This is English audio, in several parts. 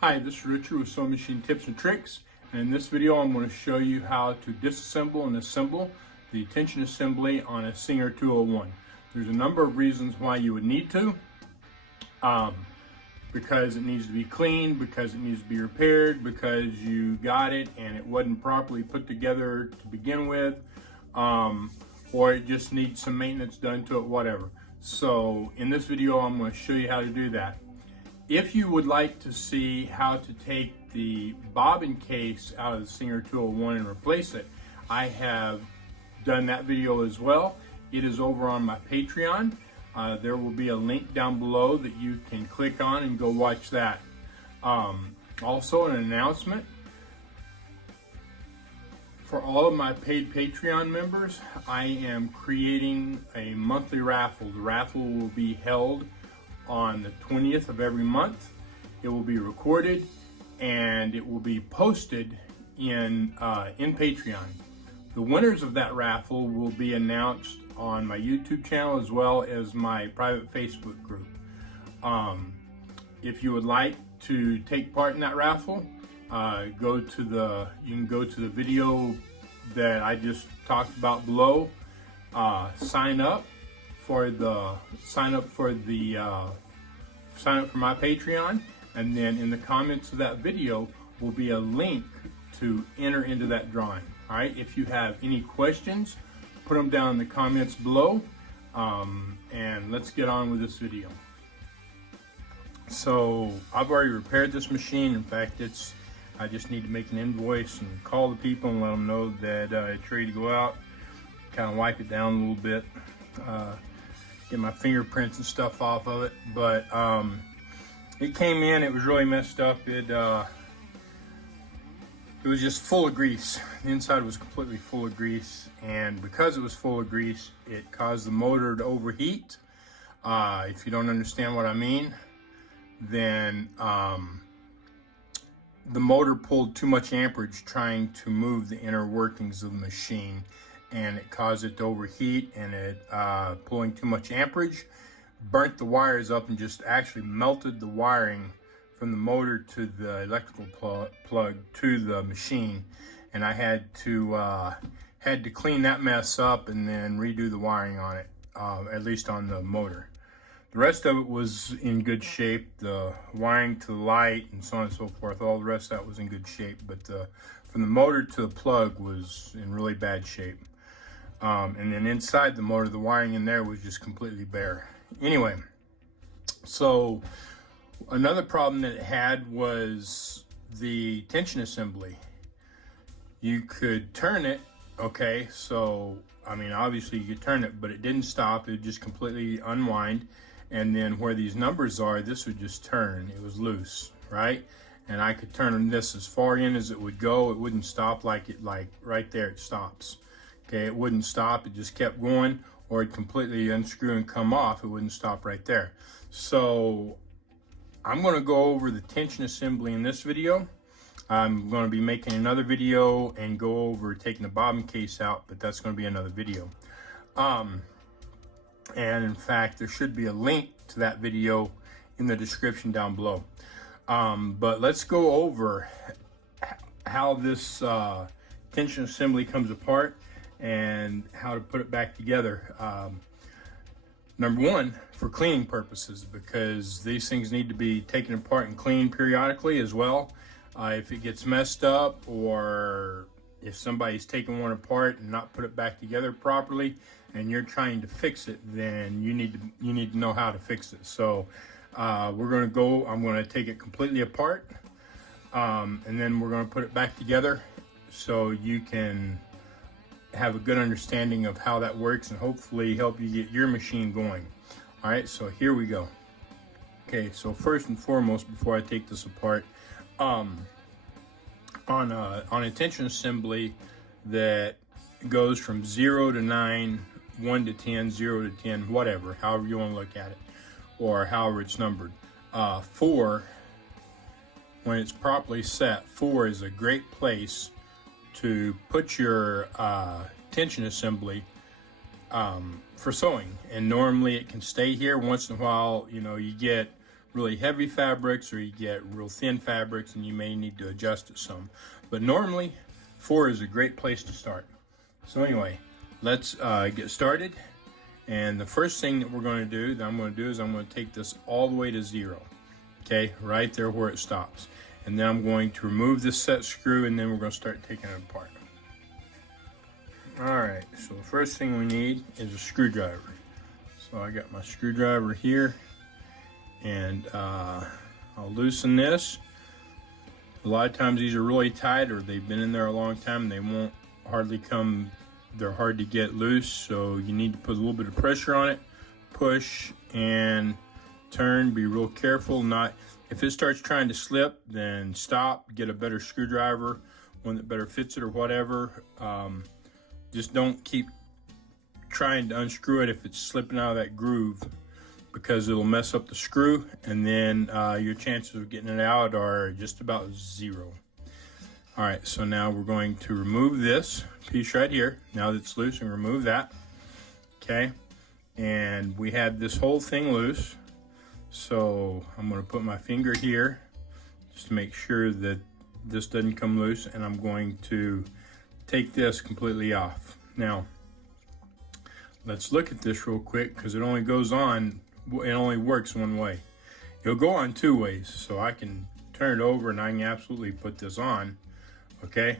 Hi, this is Richard with Sewing Machine Tips and Tricks, and in this video I'm going to show you how to disassemble and assemble the tension assembly on a Singer 201. There's a number of reasons why you would need to, because it needs to be cleaned, because it needs to be repaired, because you got it and it wasn't properly put together to begin with, or it just needs some maintenance done to it, whatever. So in this video I'm going to show you how to do that. If you would like to see how to take the bobbin case out of the Singer 201 and replace it, I have done that video as well. It is over on my Patreon. There will be a link down below that you can click on and go watch that. Also, an announcement. For all of my paid Patreon members, I am creating a monthly raffle. The raffle will be held on the 20th of every month. It will be recorded and it will be posted in Patreon. The winners of that raffle will be announced on my YouTube channel as well as my private Facebook group. If you would like to take part in that raffle, you can go to the video that I just talked about below. Sign up for my Patreon, and then in the comments of that video will be a link to enter into that drawing. All right, if you have any questions, put them down in the comments below, and let's get on with this video. So I've already repaired this machine. In fact, I just need to make an invoice and call the people and let them know that it's ready to go out. Kind of wipe it down a little bit, get my fingerprints and stuff off of it. But it came in, it was really messed up. It was just full of grease. The inside was completely full of grease, and because it was full of grease, it caused the motor to overheat. If you don't understand what I mean, then the motor pulled too much amperage trying to move the inner workings of the machine, and it caused it to overheat, and it pulling too much amperage burnt the wires up and just actually melted the wiring from the motor to the electrical plug to the machine. And I had to clean that mess up and then redo the wiring on it, at least on the motor. The rest of it was in good shape. The wiring to the light and so on and so forth, all the rest of that was in good shape, but from the motor to the plug was in really bad shape. And then inside the motor, the wiring in there was just completely bare. Anyway, so another problem that it had was the tension assembly. You could turn it, okay, so I mean obviously you could turn it, but it didn't stop. It would just completely unwind, and then where these numbers are, this would just turn. It was loose, right? And I could turn this as far in as it would go. It wouldn't stop like right there it stops. Okay, it wouldn't stop, it just kept going, or it'd completely unscrew and come off. It wouldn't stop right there. So I'm gonna go over the tension assembly in this video. I'm gonna be making another video and go over taking the bobbin case out, but that's gonna be another video. And in fact, there should be a link to that video in the description down below. But let's go over how this tension assembly comes apart and how to put it back together. Number one, for cleaning purposes, because these things need to be taken apart and cleaned periodically as well. If it gets messed up, or if somebody's taken one apart and not put it back together properly and you're trying to fix it, then you need to know how to fix it. So I'm going to take it completely apart, and then we're going to put it back together so you can have a good understanding of how that works and hopefully help you get your machine going. All right, so here we go. Okay, so first and foremost, before I take this apart, on a tension assembly that goes from 0 to 9, 1 to 10, 0 to 10, whatever, however you want to look at it, or however it's numbered. 4, when it's properly set, 4 is a great place to put your tension assembly for sewing. And normally it can stay here. Once in a while, you know, you get really heavy fabrics or you get real thin fabrics, and you may need to adjust it some. But normally 4 is a great place to start. So anyway, let's get started. And the first thing that I'm going to do is I'm going to take this all the way to 0. Okay, right there where it stops. And then I'm going to remove this set screw, and then we're going to start taking it apart. All right, so the first thing we need is a screwdriver. So I got my screwdriver here, and I'll loosen this. A lot of times these are really tight, or they've been in there a long time and they won't hardly come, they're hard to get loose, so you need to put a little bit of pressure on it, push and turn. Be real careful. Not, if it starts trying to slip, then stop, get a better screwdriver, one that better fits it or whatever. Just don't keep trying to unscrew it if it's slipping out of that groove, because it'll mess up the screw, and then your chances of getting it out are just about 0. All right, so now we're going to remove this piece right here. Now that it's loose, and remove that. Okay, and we had this whole thing loose, so I'm going to put my finger here just to make sure that this doesn't come loose, and I'm going to take this completely off. Now let's look at this real quick, because it only goes on, it only works one way. It'll go on 2 ways, so I can turn it over and I can absolutely put this on, okay?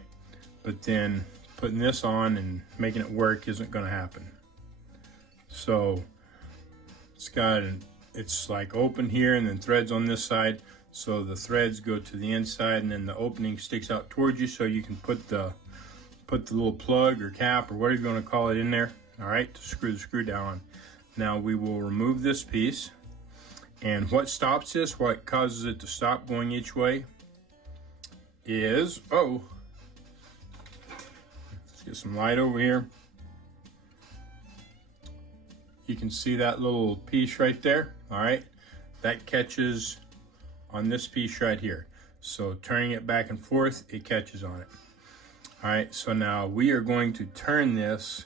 But then putting this on and making it work isn't going to happen. So it's like open here and then threads on this side, so the threads go to the inside, and then the opening sticks out towards you, so you can put the little plug or cap or whatever you're going to call it in there. All right, to screw the screw down on. Now we will remove this piece, and what stops this, what causes it to stop going each way is, let's get some light over here. You can see that little piece right there. All right, that catches on this piece right here. So turning it back and forth, it catches on it. All right, so now we are going to turn this,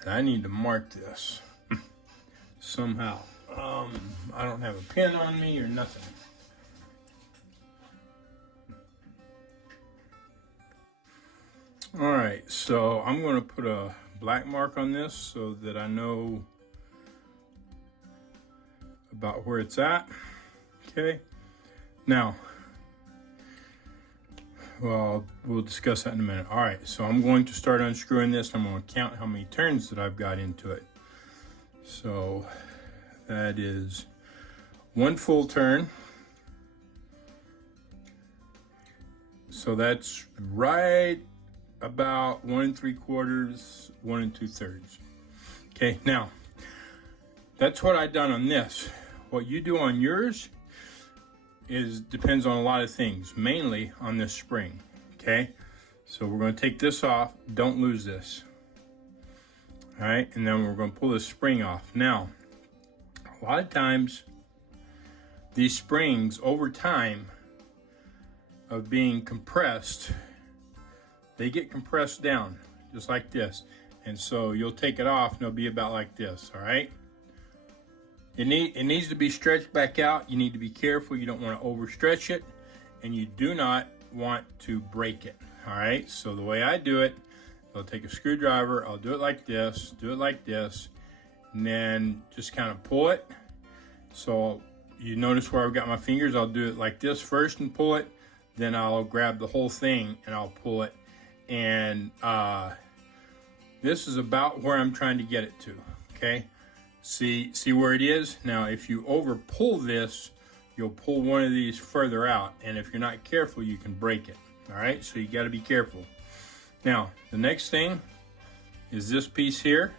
and I need to mark this somehow. I don't have a pen on me or nothing. All right, so I'm going to put a black mark on this so that I know about where it's at. Okay, now, well, we'll discuss that in a minute. All right, so I'm going to start unscrewing this. I'm going to count how many turns that I've got into it. So that is 1 full turn. So that's right about 1 3/4, 1 2/3. Okay, now that's what I've done on this. What you do on yours depends on a lot of things, mainly on this spring. Okay, so we're going to take this off. Don't lose this. All right, and then we're going to pull this spring off. Now, a lot of times, these springs, over time of being compressed, they get compressed down, just like this. And so you'll take it off, and it'll be about like this, all right? It needs to be stretched back out. You need to be careful. You don't want to overstretch it, and you do not want to break it, all right? So the way I do it, I'll take a screwdriver, I'll do it like this, and then just kind of pull it. So you notice where I've got my fingers, I'll do it like this first and pull it, then I'll grab the whole thing and I'll pull it. And this is about where I'm trying to get it to, okay? See where it is? Now, if you over pull this, you'll pull one of these further out, and if you're not careful, you can break it, all right? So you gotta be careful. Now, the next thing is this piece here.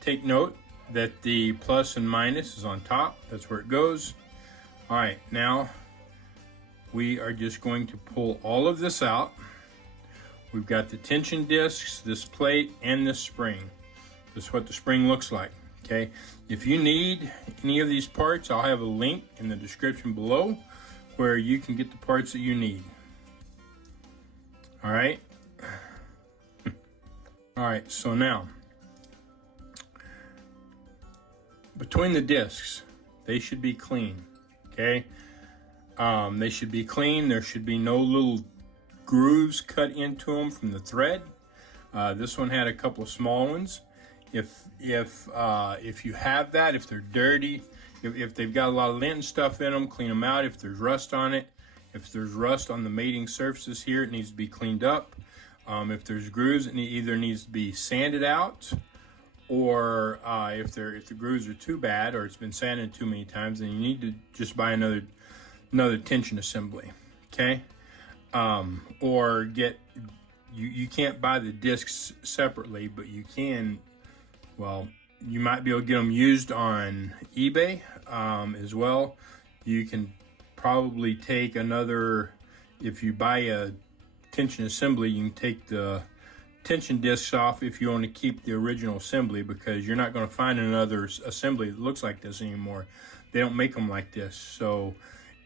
Take note that the plus and minus is on top. That's where it goes. All right, now we are just going to pull all of this out. We've got the tension discs, this plate, and this spring. This is what the spring looks like, okay? If you need any of these parts, I'll have a link in the description below where you can get the parts that you need. All right? All right, so now, between the discs, they should be clean, okay? They should be clean. There should be no little grooves cut into them from the thread. This one had a couple of small ones. If you have that, if they're dirty, if they've got a lot of lint and stuff in them, clean them out. If there's rust on it, if there's rust on the mating surfaces here, it needs to be cleaned up. If there's grooves, it either needs to be sanded out, or if the grooves are too bad or it's been sanded too many times, then you need to just buy another tension assembly, okay? Or you can't buy the discs separately, but you can, well, you might be able to get them used on eBay as well. You can probably take another, if you buy a tension assembly, you can take the tension discs off if you want to keep the original assembly, because you're not going to find another assembly that looks like this anymore. They don't make them like this. So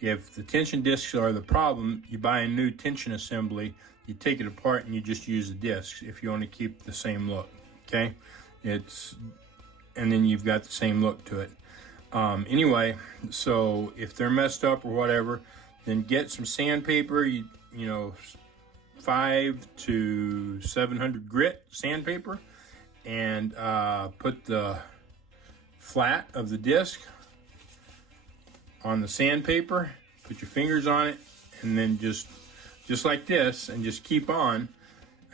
if the tension discs are the problem, you buy a new tension assembly, you take it apart and you just use the discs if you want to keep the same look, okay? And then you've got the same look to it. Anyway, so if they're messed up or whatever, then get some sandpaper, you know, 500 to 700 grit sandpaper, and put the flat of the disc on the sandpaper, put your fingers on it, and then just like this, and just keep on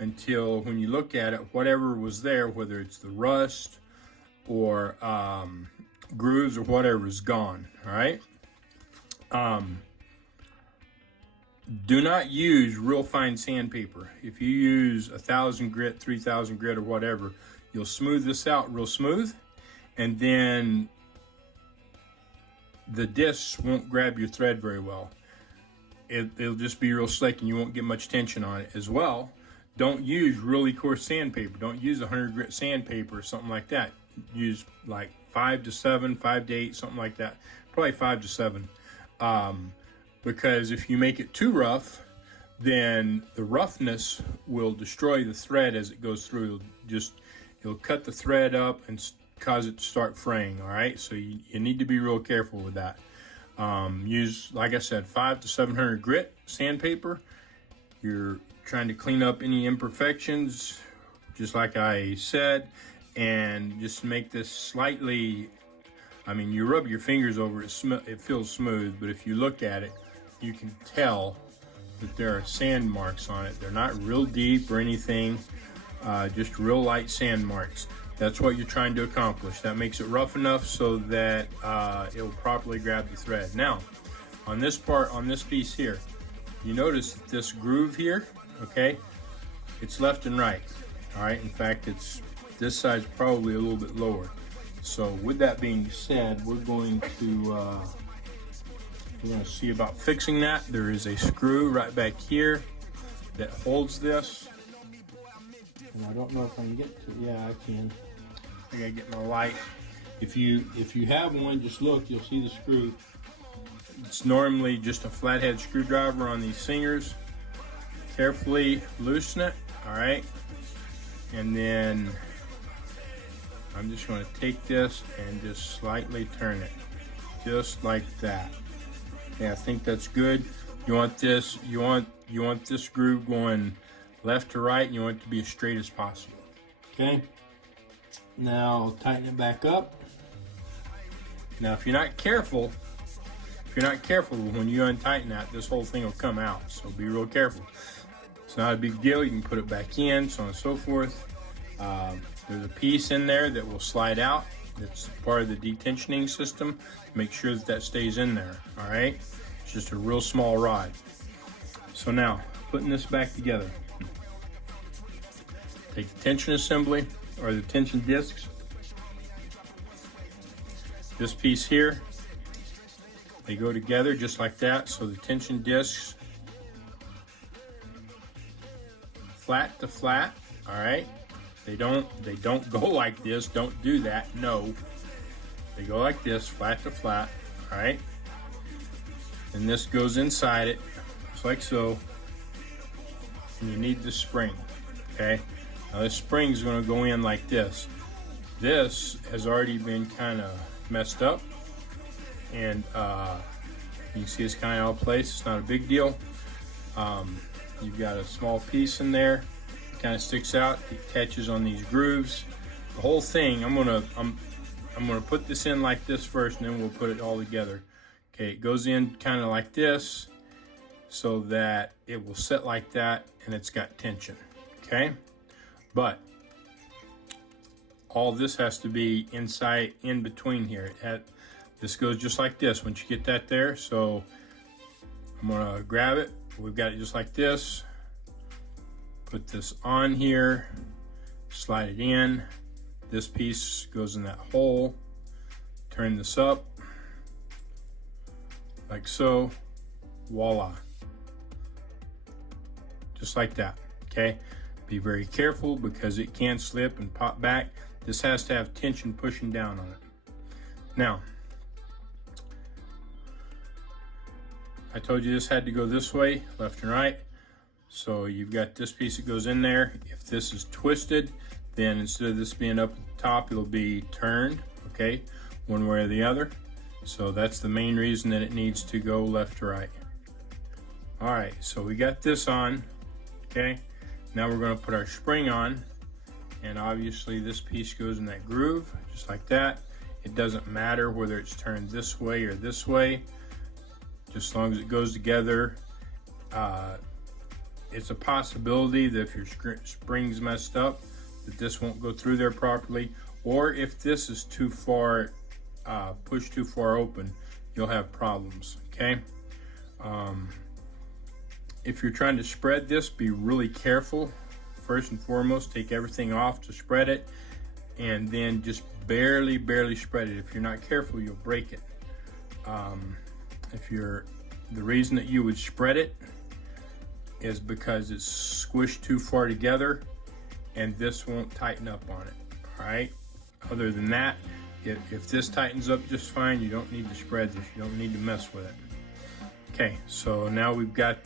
until when you look at it, whatever was there, whether it's the rust or grooves or whatever, is gone. All right. Do not use real fine sandpaper. If you use 1,000 grit, 3,000 grit, or whatever, you'll smooth this out real smooth, and then the discs won't grab your thread very well. It'll just be real slick, and you won't get much tension on it as well. Don't use really coarse sandpaper. Don't use 100 grit sandpaper or something like that. Use like 5 to 7, 5 to 8, something like that. Probably 5 to 7. Because if you make it too rough, then the roughness will destroy the thread as it goes through. It'll cut the thread up and cause it to start fraying. All right, so you need to be real careful with that. Use, like I said, 500 to 700 grit sandpaper. You're trying to clean up any imperfections, just like I said, and just make this slightly, I mean, you rub your fingers over it, it feels smooth, but if you look at it, you can tell that there are sand marks on it. They're not real deep or anything, just real light sand marks. That's what you're trying to accomplish. That makes it rough enough so that it will properly grab the thread. Now, on this part, on this piece here, you notice that this groove here, okay, it's left and right. All right, in fact, this side's probably a little bit lower. So with that being said, we're going to see about fixing that. There is a screw right back here that holds this. And I don't know if I can get to, yeah, I can. I gotta get my light. If you have one, just look, you'll see the screw. It's normally just a flathead screwdriver on these singers. Carefully loosen it, all right? And then I'm just going to take this and just slightly turn it, just like that. Okay, I think that's good. You want this, you want this groove going left to right, and you want it to be as straight as possible. Okay. Now tighten it back up. Now, if you're not careful, when you untighten that, this whole thing will come out. So be real careful. It's not a big deal. You can put it back in, so on and so forth. There's a piece in there that will slide out. That's part of the detensioning system. Make sure that stays in there, all right? It's just a real small rod. So now, putting this back together. Take the tension assembly, or the tension discs. This piece here, they go together just like that. So the tension discs, flat to flat, all right? They don't go like this. Don't do that. No. They go like this, flat to flat. All right. And this goes inside it, just like so. And you need the spring. Okay. Now this spring is going to go in like this. This has already been kind of messed up, and You can see it's kind of out of place. It's not a big deal. You've got a small piece in there. It kind of sticks out. It catches on these grooves. The whole thing, I'm gonna put this in like this first, and then we'll put it all together. Okay, it goes in kind of like this, so that it will sit like that, and it's got tension. Okay, but all this has to be inside, in between here. This goes just like this once you get that there. So I'm gonna grab it. We've got it just like this. Put this on here, slide it in. This piece goes in that hole. Turn this up, like so. Voila. Just like that, okay? Be very careful because it can slip and pop back. This has to have tension pushing down on it. Now, I told you this had to go this way, left and right. So you've got this piece that goes in there. If this is twisted, then instead of this being up at the top, it'll be turned, okay, one way or the other. So that's the main reason that it needs to go left to right. All right, so we got this on, okay? Now we're gonna put our spring on, and obviously this piece goes in that groove, just like that. It doesn't matter whether it's turned this way or this way, just as long as it goes together. It's a possibility that if your spring's messed up, that this won't go through there properly, or if this is too far, pushed too far open, you'll have problems, okay? If you're trying to spread this, be really careful. First and foremost, take everything off to spread it, and then just barely spread it. If you're not careful, you'll break it. The reason that you would spread it is because it's squished too far together, and this won't tighten up on it, all right? Other than that, if this tightens up just fine, you don't need to spread this. You don't need to mess with it. Okay, so now we've got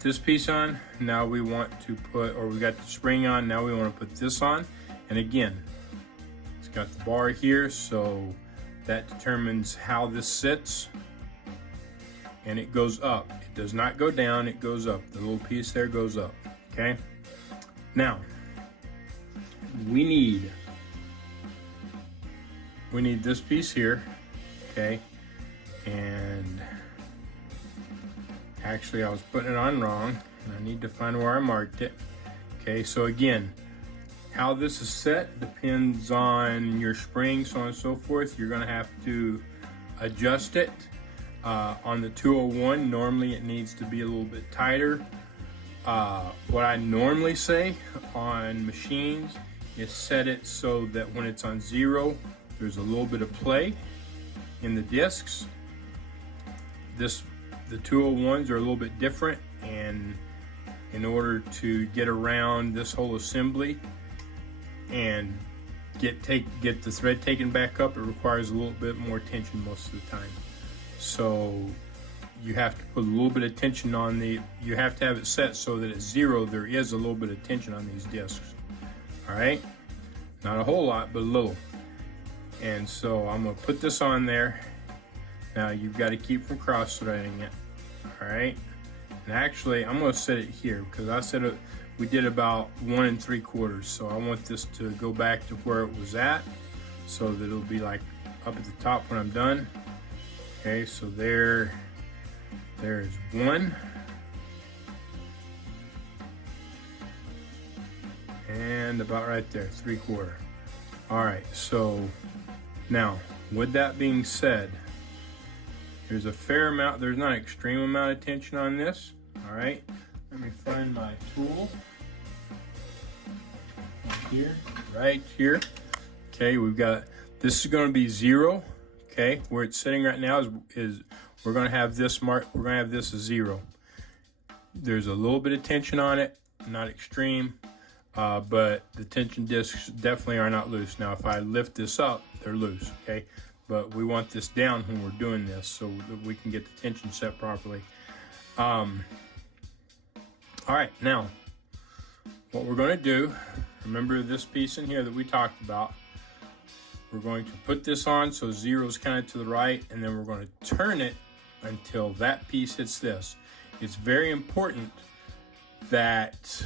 this piece on. Now we want to put, or we got the spring on, now we want to put this on. And again, it's got the bar here, so that determines how this sits. And it goes up. It does not go down, it goes up. The little piece there goes up, okay? Now, we need this piece here, okay? And actually I was putting it on wrong, and I need to find where I marked it. Okay, so again, how this is set depends on your spring, so on and so forth. You're gonna have to adjust it. On the 201, normally it needs to be a little bit tighter. What I normally say on machines is set it so that when it's on 0, there's a little bit of play in the discs. The 201s are a little bit different, and in order to get around this whole assembly and get the thread taken back up, it requires a little bit more tension most of the time. So you have to put a little bit of tension on you have to have it set so that at 0 there is a little bit of tension on these discs. All right, not a whole lot, but a little. And so I'm gonna put this on there. Now you've got to keep from cross-threading it. All right, and actually I'm gonna set it here because I said we did about 1 3/4, so I want this to go back to where it was at, so that it'll be like up at the top when I'm done. Okay, so there's 1, and about right there, 3/4. All right, so now with that being said, there's a fair amount, there's not an extreme amount of tension on this. All right, let me find my tool. Right here. Okay, we've got, this is going to be 0. Okay, where it's sitting right now is we're going to have this mark. We're going to have this as 0. There's a little bit of tension on it, not extreme, but the tension discs definitely are not loose. Now, if I lift this up, they're loose. Okay, but we want this down when we're doing this so that we can get the tension set properly. All right, now what we're going to do, remember this piece in here that we talked about. we're going to put this on so 0 is kind of to the right, and then we're going to turn it until that piece hits this. It's very important that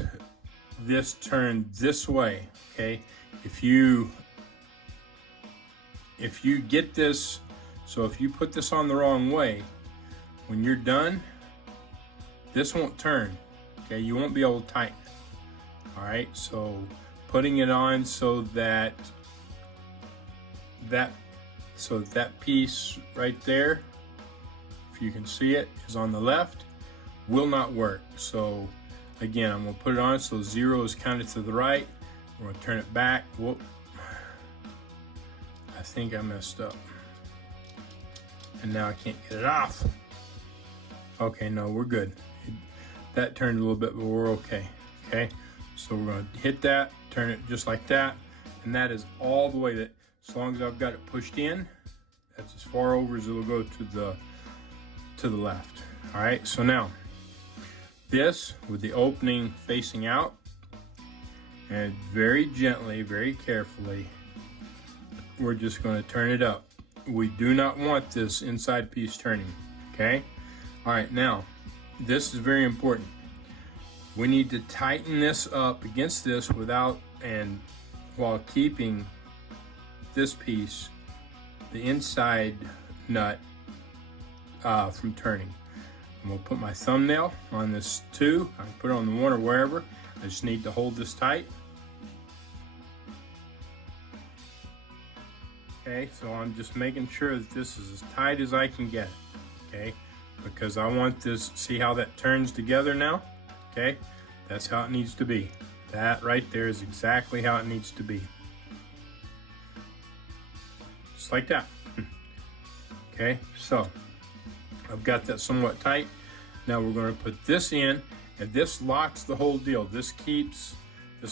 this turn this way, okay? If you get this, so if you put this on the wrong way, when you're done, this won't turn, okay? You won't be able to tighten it, all right? So putting it on so that that piece right there, if you can see it, is on the left, will not work. So again, I'm gonna put it on so 0 is kind of to the right. We're gonna turn it back. Whoop. I think I messed up. And now I can't get it off. Okay, no, we're good. That turned a little bit, but we're okay. Okay, so we're gonna hit that, turn it just like that, and that is all the way that, as long as I've got it pushed in, that's as far over as it'll go to the left. All right, so now this with the opening facing out, and very gently, very carefully, we're just going to turn it up. We do not want this inside piece turning, okay? All right, now this is very important. We need to tighten this up against this without, and while keeping this piece, the inside nut, from turning. I'm gonna put my thumbnail on this 2. I can put it on the 1 or wherever. I just need to hold this tight. Okay, so I'm just making sure that this is as tight as I can get, okay? Because I want this, see how that turns together now? Okay, that's how it needs to be. That right there is exactly how it needs to be. Just like that. Okay, so I've got that somewhat tight. Now we're going to put this in, and this locks the whole deal. This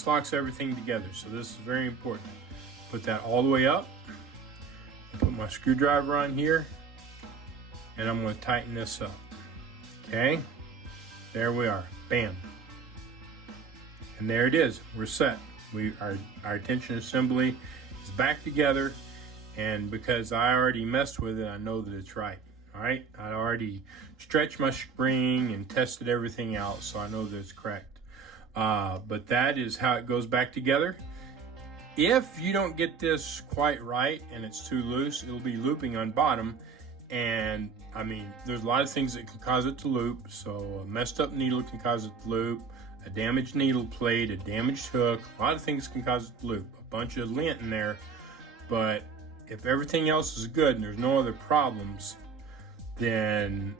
locks everything together. So this is very important. Put that all the way up. Put my screwdriver on here, and I'm going to tighten this up. Okay, there we are. Bam. And there it is. We're set. Our tension assembly is back together. And because I already messed with it, I know that it's right. All right, I already stretched my spring and tested everything out, so I know that it's correct. But that is how it goes back together. If you don't get this quite right and it's too loose, it'll be looping on bottom. And I mean, there's a lot of things that can cause it to loop. So a messed up needle can cause it to loop, a damaged needle plate, a damaged hook, a lot of things can cause it to loop. A bunch of lint in there, but if everything else is good and there's no other problems, then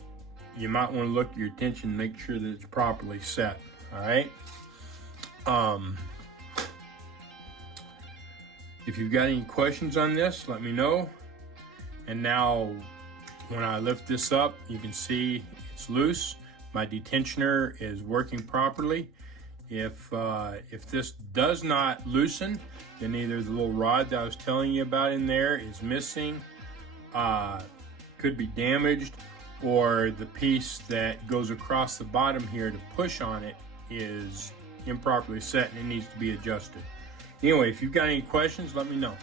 you might want to look at your tension and make sure that it's properly set. All right. If you've got any questions on this, let me know. And now when I lift this up, you can see it's loose. My detensioner is working properly. If this does not loosen, then either the little rod that I was telling you about in there is missing, could be damaged, or the piece that goes across the bottom here to push on it is improperly set and it needs to be adjusted. Anyway, if you've got any questions, let me know.